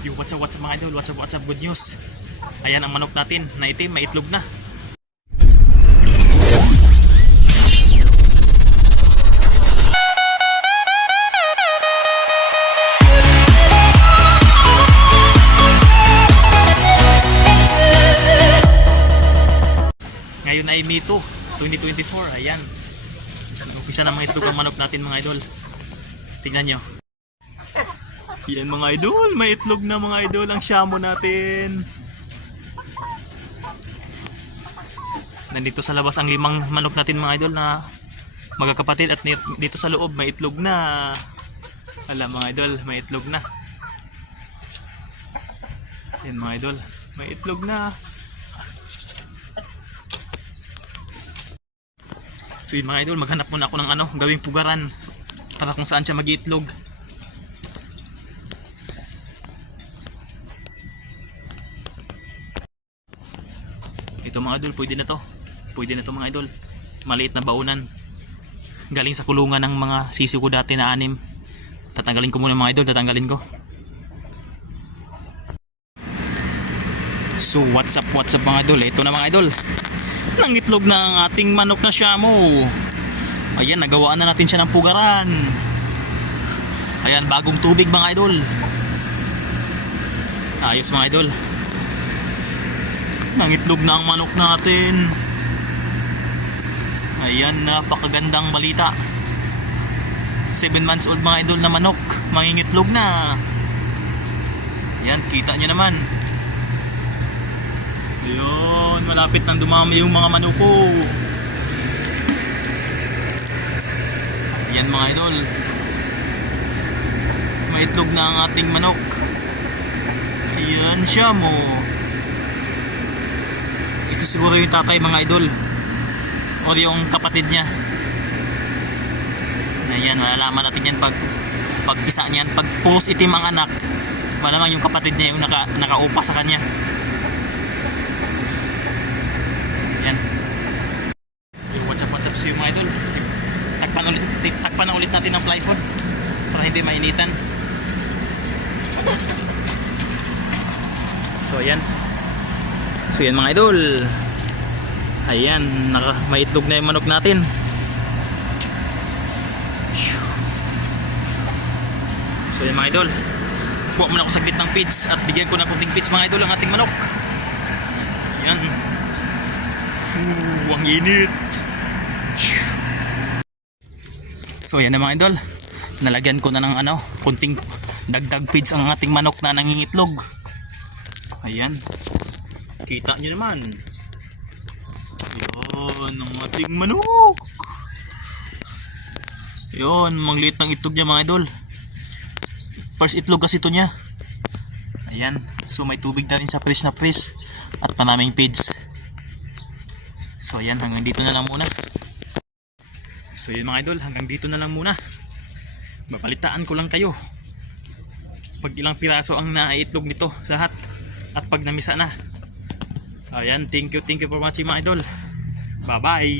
Yung what's up mga idol, what's up, good news. Ayan ang manok natin na itim, may itlog na. Ngayon ay May 2, 2024, ayan. Umpisa na mga itlog ang manok natin mga idol. Tingnan nyo. Yan mga idol, may itlog na mga idol ang shamo natin. Nandito sa labas ang 5 manok natin mga idol na magkakapatid, at dito sa loob may itlog na. Alam mga idol, may itlog na. Yan mga idol, may itlog na. So yun mga idol, maghanap muna ako ng gawing pugaran para kung saan siya mag-iitlog. Ito mga idol, pwede na to. Pwede na to mga idol. Maliit na baunan. Galing sa kulungan ng mga sisi ko dati na 6. Tatanggalin ko muna mga idol, tatanggalin ko. So what's up mga idol. Ito na mga idol. Nangitlog na ang ating manok na shamo. Ayan, nagawaan na natin siya ng pugaran. Ayan, bagong tubig mga idol. Ayos mga idol. Nangitlog na ang manok natin. Ayan, napakagandang balita. 7 months old mga idol na manok, mangingitlog na. Ayan, kita nyo naman. Ayan, malapit nang dumami yung mga manok ko. Ayan mga idol, maitlog na ang ating manok. Ayan siya mo. Ito siguro yung tatay mga idol, o yung kapatid niya. Ayan, malalaman natin yan pagpisa niyan. Pag pulos itim ang anak, malamang yung kapatid niya yung nakaupa sa kanya. Ayan. Yung what's up sa mga idol. Takpan na ulit natin ang plywood para hindi mainitan. So ayan. So yan mga idol. Ayan, maitlog na yung manok natin. So yan mga idol. Kuha muna ako saglit ng feeds at bigyan ko ng konting feeds mga idol ang ating manok. Ayan. Ang init. So yan na mga idol. Nalagyan ko na ng konting dagdag feeds ang ating manok na nangingitlog. Ayan. Kita nyo naman. Yan ang ating manok. Yan, mangliit ng itlog niya mga idol. First itlog kasi ito niya. Ayan. So may tubig na rin sa fresh na fresh at panaming feeds. So ayan, hanggang dito na lang muna. So yan mga idol, hanggang dito na lang muna. Babalitaan ko lang kayo pag ilang piraso ang naitlog nito sa lahat at pag namisa na. Ayan, thank you for watching mga idol. Bye bye.